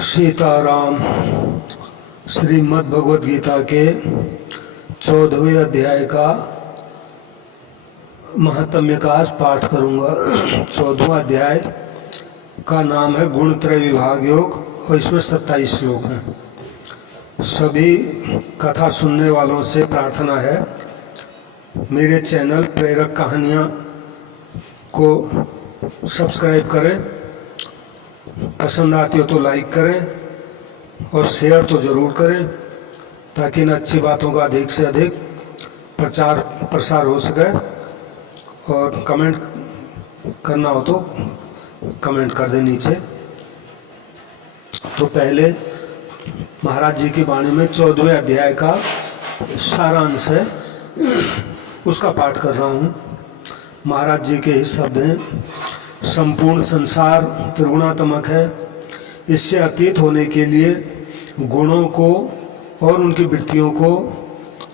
सीताराम। श्रीमद् भगवद गीता के 14वें अध्याय का महात्म्य का आज पाठ करूंगा। 14वां अध्याय का नाम है गुणत्रय विभाग योग और इसमें 27 श्लोक हैं। सभी कथा सुनने वालों से प्रार्थना है मेरे चैनल प्रेरक कहानियाँ को सब्सक्राइब करें, पसंद आती हो तो लाइक करें और शेयर तो ज़रूर करें ताकि इन अच्छी बातों का अधिक से अधिक प्रचार प्रसार हो सके। और कमेंट करना हो तो कमेंट कर दें नीचे। तो पहले महाराज जी की वाणी में 14वें अध्याय का सारांश है, उसका पाठ कर रहा हूँ। महाराज जी के शब्द हैं, संपूर्ण संसार त्रिगुणात्मक है। इससे अतीत होने के लिए गुणों को और उनकी वृत्तियों को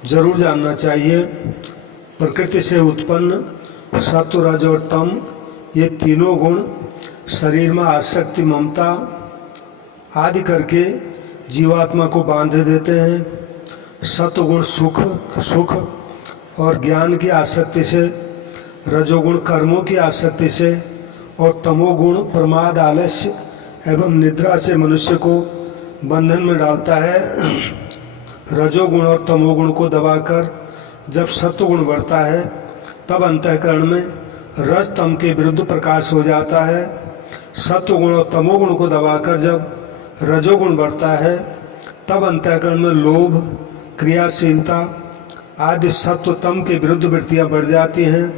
जरूर जानना चाहिए। प्रकृति से उत्पन्न सत्व रज और तम, ये तीनों गुण शरीर में आसक्ति ममता आदि करके जीवात्मा को बांध देते हैं। सत्वगुण सुख और ज्ञान की आसक्ति से, रजोगुण कर्मों की आसक्ति से और तमोगुण प्रमाद आलस्य एवं निद्रा से मनुष्य को बंधन में डालता है। रजोगुण और तमोगुण को दबाकर जब सत्वगुण बढ़ता है तब अंतःकरण में रज तम के विरुद्ध प्रकाश हो जाता है। सत्वगुण और तमोगुण को दबाकर जब रजोगुण बढ़ता है तब अंतःकरण में लोभ, क्रियाशीलता आदि सत्व तम के विरुद्ध वृत्तियाँ बढ़ जाती हैं।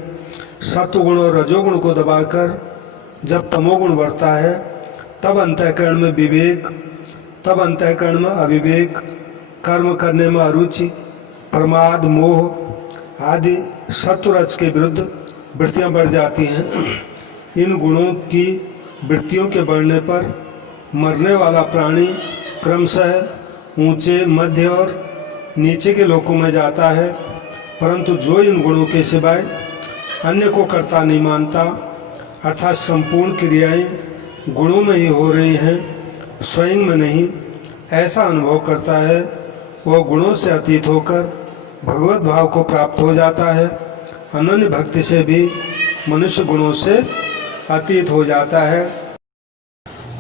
सत्वगुण और रजोगुण को दबाकर जब तमोगुण बढ़ता है तब अंतःकरण में विवेक, तब अंतःकरण में अविवेक, कर्म करने में अरुचि, प्रमाद, मोह आदि सत्वरज के विरुद्ध वृत्तियाँ बढ़ जाती हैं। इन गुणों की वृत्तियों के बढ़ने पर मरने वाला प्राणी क्रमशः ऊंचे, मध्य और नीचे के लोकों में जाता है। परंतु जो इन गुणों के सिवाय अन्य को कर्ता नहीं मानता, अर्थात संपूर्ण क्रियाएं गुणों में ही हो रही हैं, स्वयं में नहीं, ऐसा अनुभव करता है, वह गुणों से अतीत होकर भगवत भाव को प्राप्त हो जाता है। अनन्य भक्ति से भी मनुष्य गुणों से अतीत हो जाता है।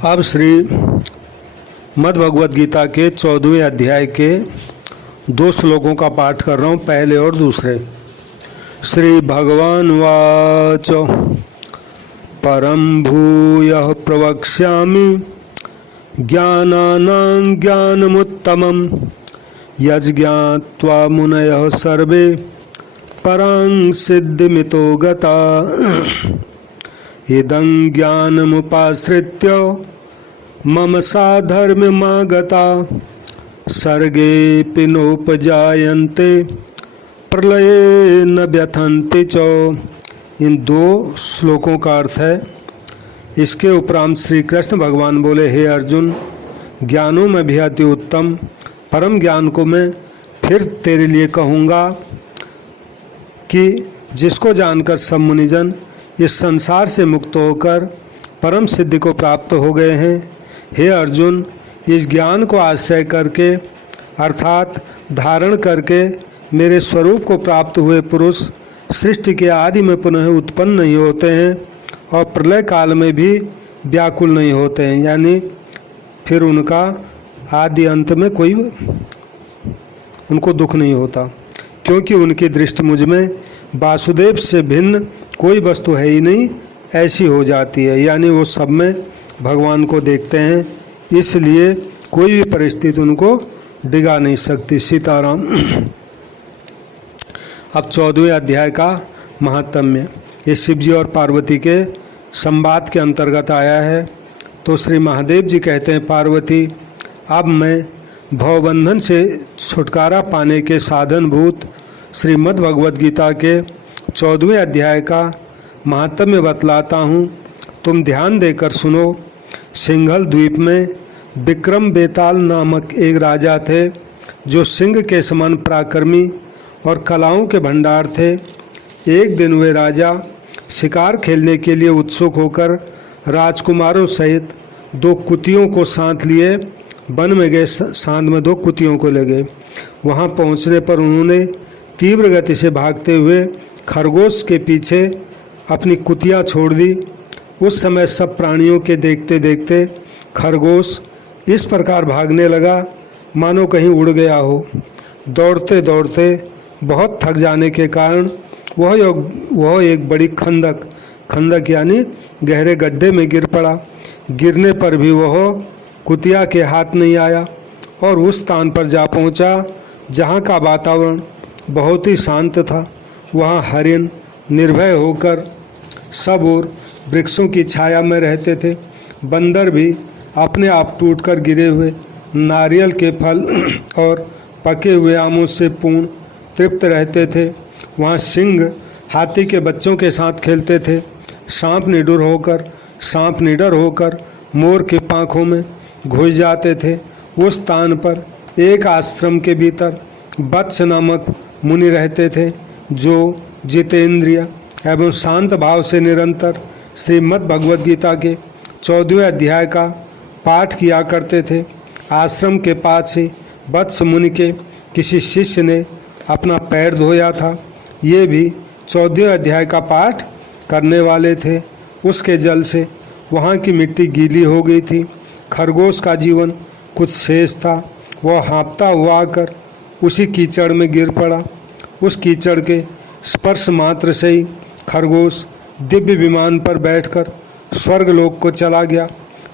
अब श्री मद् भगवद गीता के 14वें अध्याय के 2 श्लोकों का पाठ कर रहा हूँ, पहले और दूसरे। श्री भगवान वाच परम भूयः प्रवक्ष्यामि ज्ञानानां ज्ञानमुत्तमं यज्ञात्वा मुनयः सर्वे परां सिद्धिमितो गता इदं ज्ञानमुपाश्रित्य मम साधर्म्यमागता सर्गेऽपि नोपजायन्ते प्रलये न व्यथन्ति च। इन 2 श्लोकों का अर्थ है। इसके उपरांत श्री कृष्ण भगवान बोले, हे अर्जुन, ज्ञानों में भी अति उत्तम परम ज्ञान को मैं फिर तेरे लिए कहूँगा कि जिसको जानकर सब मुनिजन इस संसार से मुक्त होकर परम सिद्धि को प्राप्त हो गए हैं। हे अर्जुन, इस ज्ञान को आश्रय करके अर्थात धारण करके मेरे स्वरूप को प्राप्त हुए पुरुष सृष्टि के आदि में पुनः उत्पन्न नहीं होते हैं और प्रलय काल में भी व्याकुल नहीं होते हैं, यानी फिर उनका आदि अंत में कोई उनको दुख नहीं होता, क्योंकि उनकी दृष्टि मुझ में वासुदेव से भिन्न कोई वस्तु है ही नहीं, ऐसी हो जाती है। यानी वो सब में भगवान को देखते हैं, इसलिए कोई भी परिस्थिति उनको डिगा नहीं सकती। सीताराम। अब 14वें अध्याय का महात्म्य ये शिव जी और पार्वती के संवाद के अंतर्गत आया है। तो श्री महादेव जी कहते हैं, पार्वती, अब मैं भवबंधन से छुटकारा पाने के साधनभूत श्रीमद् भगवद गीता के 14वें अध्याय का महात्म्य बतलाता हूँ, तुम ध्यान देकर सुनो। सिंघल द्वीप में विक्रम बेताल नामक एक राजा थे, जो सिंह के समान पराक्रमी और कलाओं के भंडार थे। एक दिन वे राजा शिकार खेलने के लिए उत्सुक होकर राजकुमारों सहित दो कुतियों को साथ लिए वन में गए। साथ में 2 कुतियों को ले गए। वहाँ पहुँचने पर उन्होंने तीव्र गति से भागते हुए खरगोश के पीछे अपनी कुतिया छोड़ दी। उस समय सब प्राणियों के देखते देखते खरगोश इस प्रकार भागने लगा मानो कहीं उड़ गया हो। दौड़ते दौड़ते बहुत थक जाने के कारण वह एक बड़ी खंदक यानी गहरे गड्ढे में गिर पड़ा। गिरने पर भी वह कुतिया के हाथ नहीं आया और उस स्थान पर जा पहुंचा जहां का वातावरण बहुत ही शांत था। वहां हरिण निर्भय होकर सब ओर वृक्षों की छाया में रहते थे। बंदर भी अपने आप टूटकर गिरे हुए नारियल के फल और पके हुए आमों से पूर्ण तृप्त रहते थे। वहाँ सिंह हाथी के बच्चों के साथ खेलते थे। सांप निडर होकर मोर के पाँखों में घुस जाते थे। उस स्थान पर एक आश्रम के भीतर वत्स नामक मुनि रहते थे जो जितेंद्रिय एवं शांत भाव से निरंतर श्रीमद् भगवद गीता के 14वें अध्याय का पाठ किया करते थे। आश्रम के पास ही वत्स मुनि के किसी शिष्य ने अपना पैर धोया था। ये भी 14वें अध्याय का पाठ करने वाले थे। उसके जल से वहाँ की मिट्टी गीली हो गई थी। खरगोश का जीवन कुछ शेष था। वह हाँफता हुआ आकर उसी कीचड़ में गिर पड़ा। उस कीचड़ के स्पर्श मात्र से ही खरगोश दिव्य विमान पर बैठकर स्वर्गलोक को चला गया।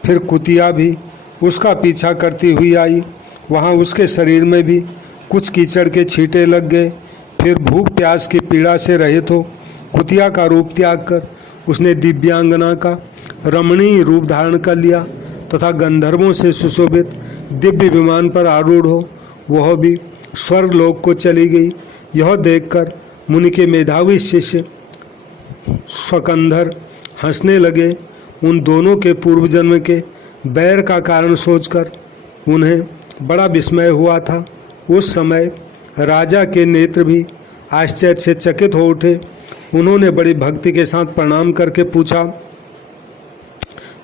फिर कुतिया भी उसका पीछा करती हुई आई। वहाँ उसके शरीर में भी कुछ कीचड़ के छींटे लग गए। फिर भूख प्यास की पीड़ा से रहित हो कुतिया का रूप त्याग कर उसने दिव्यांगना का रमणीय रूप धारण कर लिया तथा गंधर्वों से सुशोभित दिव्य विमान पर आरूढ़ हो वह भी स्वर्गलोक को चली गई। यह देखकर मुनि के मेधावी शिष्य स्वकंधर हंसने लगे। उन दोनों के पूर्व जन्म के बैर का कारण सोचकर उन्हें बड़ा विस्मय हुआ था। उस समय राजा के नेत्र भी आश्चर्य से चकित हो उठे। उन्होंने बड़ी भक्ति के साथ प्रणाम करके पूछा,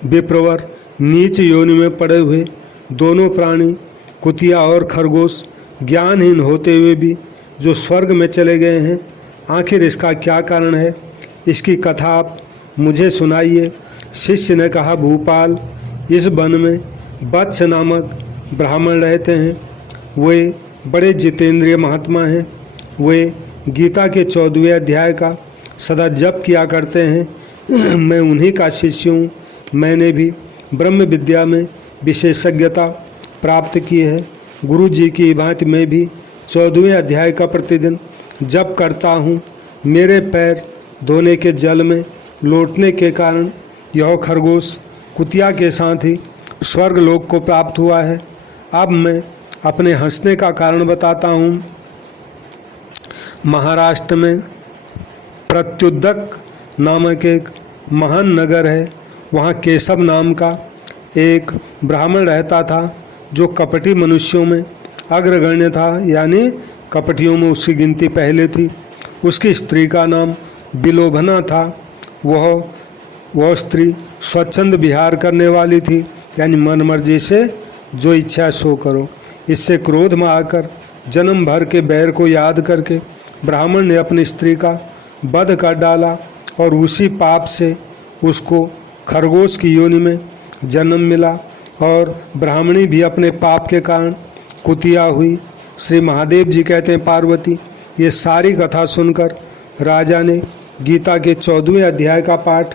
विप्रवर, नीच योनि में पड़े हुए दोनों प्राणी कुतिया और खरगोश ज्ञानहीन होते हुए भी जो स्वर्ग में चले गए हैं, आखिर इसका क्या कारण है? इसकी कथा आप मुझे सुनाइए। शिष्य ने कहा, भूपाल, इस वन में वत्स नामक ब्राह्मण रहते हैं। वे बड़े जितेंद्रिय महात्मा हैं। वे गीता के 14वें अध्याय का सदा जप किया करते हैं। मैं उन्हीं का शिष्य हूँ। मैंने भी ब्रह्म विद्या में विशेषज्ञता प्राप्त की है। गुरु जी की भांति मैं भी 14वें अध्याय का प्रतिदिन जप करता हूँ। मेरे पैर धोने के जल में लौटने के कारण यह खरगोश कुतिया के साथ ही स्वर्गलोक को प्राप्त हुआ है। अब मैं अपने हंसने का कारण बताता हूँ। महाराष्ट्र में प्रत्युदक नामक एक महान नगर है। वहाँ केशव नाम का एक ब्राह्मण रहता था जो कपटी मनुष्यों में अग्रगण्य था, यानी कपटियों में उसकी गिनती पहले थी। उसकी स्त्री का नाम बिलोभना था। वह स्त्री स्वच्छंद विहार करने वाली थी, यानी मन मर्जी से जो इच्छा सो करो। इससे क्रोध में आकर जन्म भर के बैर को याद करके ब्राह्मण ने अपनी स्त्री का वध कर डाला और उसी पाप से उसको खरगोश की योनि में जन्म मिला और ब्राह्मणी भी अपने पाप के कारण कुतिया हुई। श्री महादेव जी कहते हैं, पार्वती, ये सारी कथा सुनकर राजा ने गीता के 14वें अध्याय का पाठ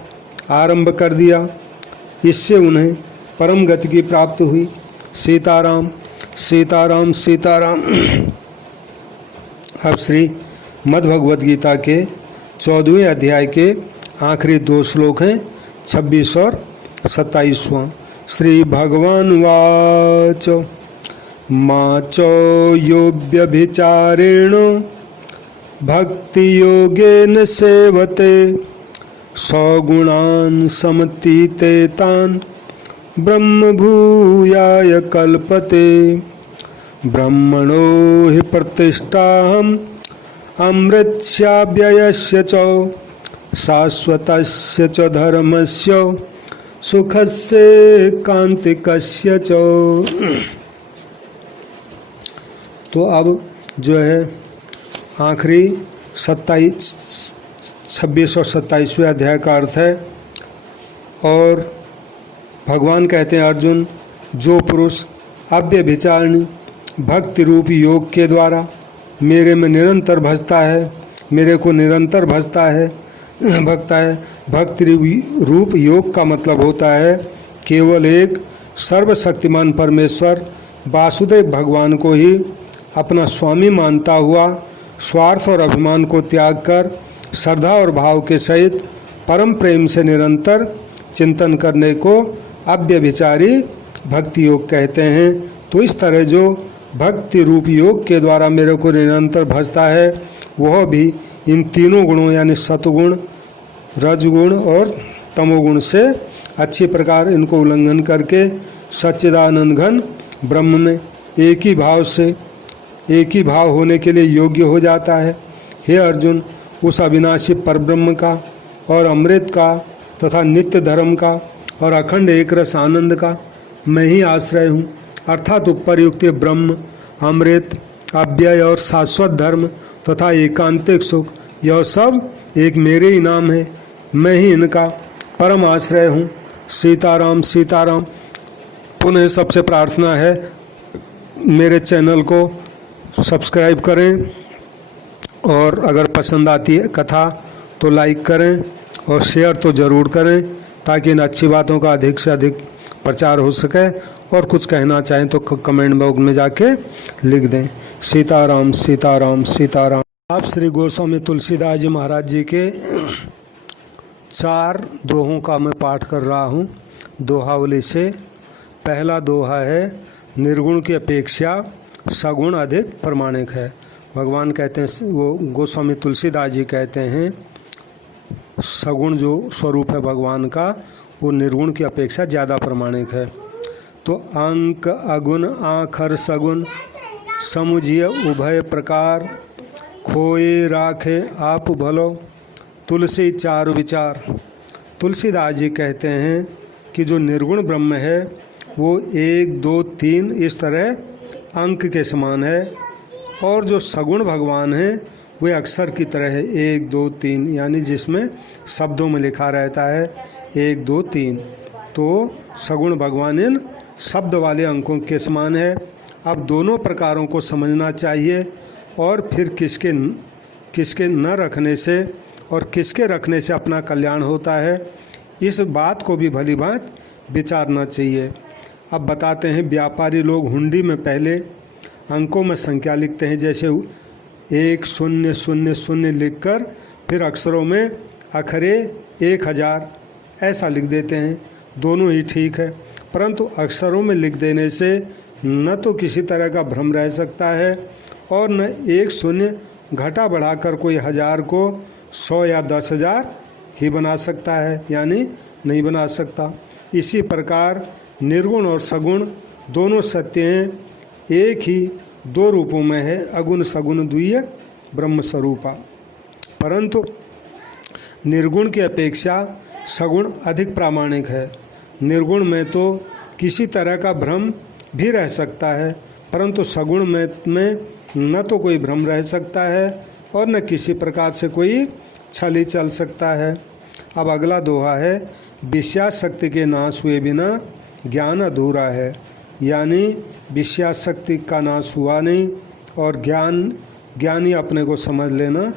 आरंभ कर दिया। इससे उन्हें परम गति की प्राप्ति हुई। सीताराम सीताराम सीताराम। अब श्री मद्भगवद गीता के 14वें अध्याय के आखिरी 2 श्लोक हैं, 26 और 27वां। श्री भगवान वाच, माचो यो व्यभिचारेण भक्ति योगेन सेवते सगुणान् समतीते तान् ब्रह्म भूयाय कल्पते। ब्रह्मणो हि प्रतिष्ठाहम् अमृतस्याव्ययस्य च शाश्वतस्य च धर्मस्य सुखस्य कांतिकस्य च। तो अब जो है आखिरी 26 और 27वें अध्याय का अर्थ है। और भगवान कहते हैं अर्जुन, जो पुरुष अव्यभिचारिणी भक्ति रूप योग के द्वारा मेरे में निरंतर भजता है, मेरे को निरंतर भजता है भक्ति रूप योग का मतलब होता है केवल एक सर्वशक्तिमान परमेश्वर वासुदेव भगवान को ही अपना स्वामी मानता हुआ स्वार्थ और अभिमान को त्याग कर श्रद्धा और भाव के सहित परम प्रेम से निरंतर चिंतन करने को अव्यभिचारी भक्ति योग कहते हैं। तो इस तरह जो भक्ति रूप योग के द्वारा मेरे को निरंतर भजता है वह भी इन तीनों गुणों यानी सतगुण, रजगुण और तमोगुण से अच्छी प्रकार इनको उल्लंघन करके सच्चिदानंद घन ब्रह्म में एक ही भाव होने के लिए योग्य हो जाता है। हे अर्जुन, उस अविनाशी परब्रह्म का और अमृत का तथा नित्य धर्म का और अखंड एक रस आनंद का मैं ही आश्रय हूँ, अर्थात उपरयुक्त ब्रह्म, अमृत, अव्यय और शाश्वत धर्म तथा एकांतिक सुख, यह सब एक मेरे ही नाम है, मैं ही इनका परम आश्रय हूँ। सीताराम सीताराम। पुनः सबसे प्रार्थना है मेरे चैनल को सब्सक्राइब करें और अगर पसंद आती है कथा तो लाइक करें और शेयर तो ज़रूर करें ताकि इन अच्छी बातों का अधिक से अधिक प्रचार हो सके। और कुछ कहना चाहें तो कमेंट बॉक्स में जाके लिख दें। सीताराम सीताराम सीताराम। आप श्री गोस्वामी तुलसीदास जी महाराज जी के 4 दोहों का मैं पाठ कर रहा हूँ दोहावली से। पहला दोहा है, निर्गुण की अपेक्षा सगुण अधिक प्रमाणिक है। भगवान कहते हैं, वो गोस्वामी तुलसीदास जी कहते हैं, सगुण जो स्वरूप है भगवान का वो निर्गुण की अपेक्षा ज़्यादा प्रमाणिक है। तो अंक अगुण आखर सगुण समुझिय उभय प्रकार, खोए राखे आप भलो तुलसी 4 विचार। तुलसीदास जी कहते हैं कि जो निर्गुण ब्रह्म है वो 1 2 3 इस तरह अंक के समान है, और जो सगुण भगवान है वे अक्षर की तरह है 1 2 3, यानी जिसमें शब्दों में लिखा रहता है 1 2 3। तो सगुण भगवान इन शब्द वाले अंकों के समान है। अब दोनों प्रकारों को समझना चाहिए और फिर किसके न रखने से और किसके रखने से अपना कल्याण होता है, इस बात को भी भली बात विचारना चाहिए। अब बताते हैं, व्यापारी लोग हुंडी में पहले अंकों में संख्या लिखते हैं, जैसे 1 0 0 0 लिखकर फिर अक्षरों में अखरे 1000 ऐसा लिख देते हैं। दोनों ही ठीक है, परंतु अक्षरों में लिख देने से न तो किसी तरह का भ्रम रह सकता है और न 1 0 घटा बढ़ाकर कोई 1000 को 100 या 10,000 ही बना सकता है, यानी नहीं बना सकता। इसी प्रकार निर्गुण और सगुण दोनों सत्य हैं, एक ही 2 रूपों में है, अगुण सगुण द्विय ब्रह्म स्वरूपा। परंतु निर्गुण की अपेक्षा सगुण अधिक प्रामाणिक है। निर्गुण में तो किसी तरह का भ्रम भी रह सकता है, परंतु सगुण में न तो कोई भ्रम रह सकता है और न किसी प्रकार से कोई छल ही चल सकता है। अब अगला दोहा है, विषयाशक्ति के नाश हुए बिना ज्ञान अधूरा है, यानी विषयाशक्ति का नाश हुआ नहीं और ज्ञानी अपने को समझ लेना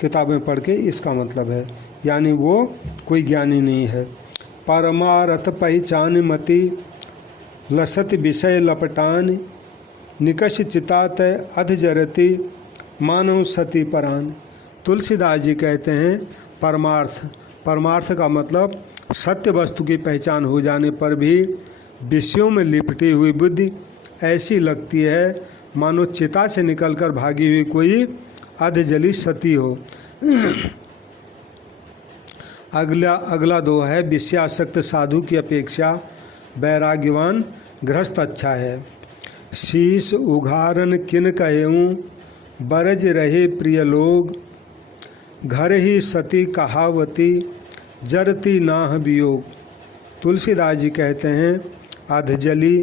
किताबें पढ़ के, इसका मतलब है, यानी वो कोई ज्ञानी नहीं है। परमारथ पहचान मति लसत विषय लपटान, निकष चितात अधजरति मानव सती परान। तुलसीदास जी कहते हैं परमार्थ का मतलब सत्य वस्तु की पहचान हो जाने पर भी विषयों में लिपटी हुई बुद्धि ऐसी लगती है मानो चिता से निकलकर भागी हुई कोई अधजली सती हो। अगला दोहा है, विषयासक्त साधु की अपेक्षा वैराग्यवान गृहस्थ अच्छा है। शीश उघारन किन कहूँ बरज रहे प्रिय लोग, घर ही सती कहावती जरती नाह वियोग। तुलसीदास जी कहते हैं, अधजली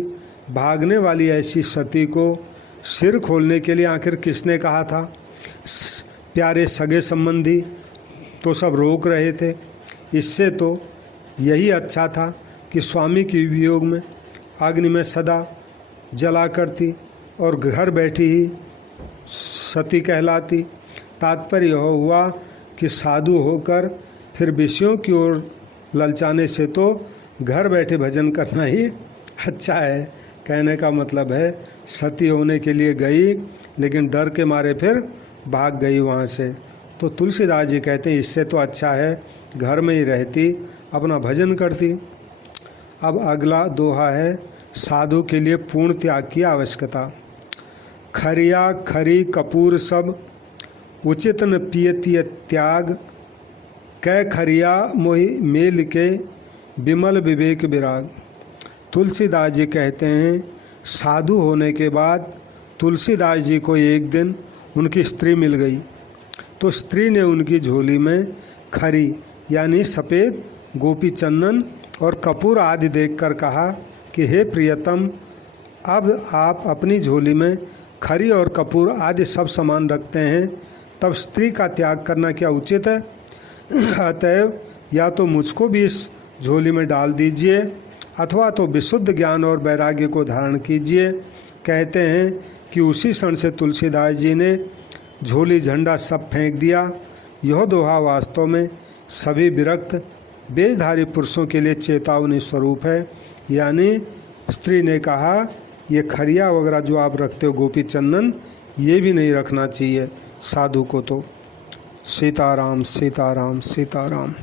भागने वाली ऐसी सती को सिर खोलने के लिए आखिर किसने कहा था? प्यारे सगे संबंधी तो सब रोक रहे थे। इससे तो यही अच्छा था कि स्वामी के वियोग में अग्नि में सदा जला करती और घर बैठी ही सती कहलाती। तात्पर्य यह हुआ कि साधु होकर फिर विषयों की ओर ललचाने से तो घर बैठे भजन करना ही अच्छा है। कहने का मतलब है सती होने के लिए गई, लेकिन डर के मारे फिर भाग गई वहाँ से। तो तुलसीदास जी कहते हैं इससे तो अच्छा है घर में ही रहती, अपना भजन करती। अब अगला दोहा है, साधु के लिए पूर्ण त्याग की आवश्यकता। खरिया खरी कपूर सब उचित न पियति त्याग, कै खरिया मोहि मेल के विमल विवेक विराग। तुलसीदास जी कहते हैं साधु होने के बाद तुलसीदास जी को एक दिन उनकी स्त्री मिल गई। तो स्त्री ने उनकी झोली में खरी यानी सफ़ेद गोपी चंदन और कपूर आदि देखकर कहा कि हे प्रियतम, अब आप अपनी झोली में खरी और कपूर आदि सब सामान रखते हैं, तब स्त्री का त्याग करना क्या उचित है? अतएव या तो मुझको भी इस झोली में डाल दीजिए अथवा तो विशुद्ध ज्ञान और वैराग्य को धारण कीजिए। कहते हैं कि उसी क्षण से तुलसीदास जी ने झोली झंडा सब फेंक दिया। यह दोहा वास्तव में सभी विरक्त वेशधारी पुरुषों के लिए चेतावनी स्वरूप है। यानी स्त्री ने कहा ये खड़िया वगैरह जो आप रखते हो गोपी चंदन, ये भी नहीं रखना चाहिए साधु को। तो सीताराम सीताराम सीताराम।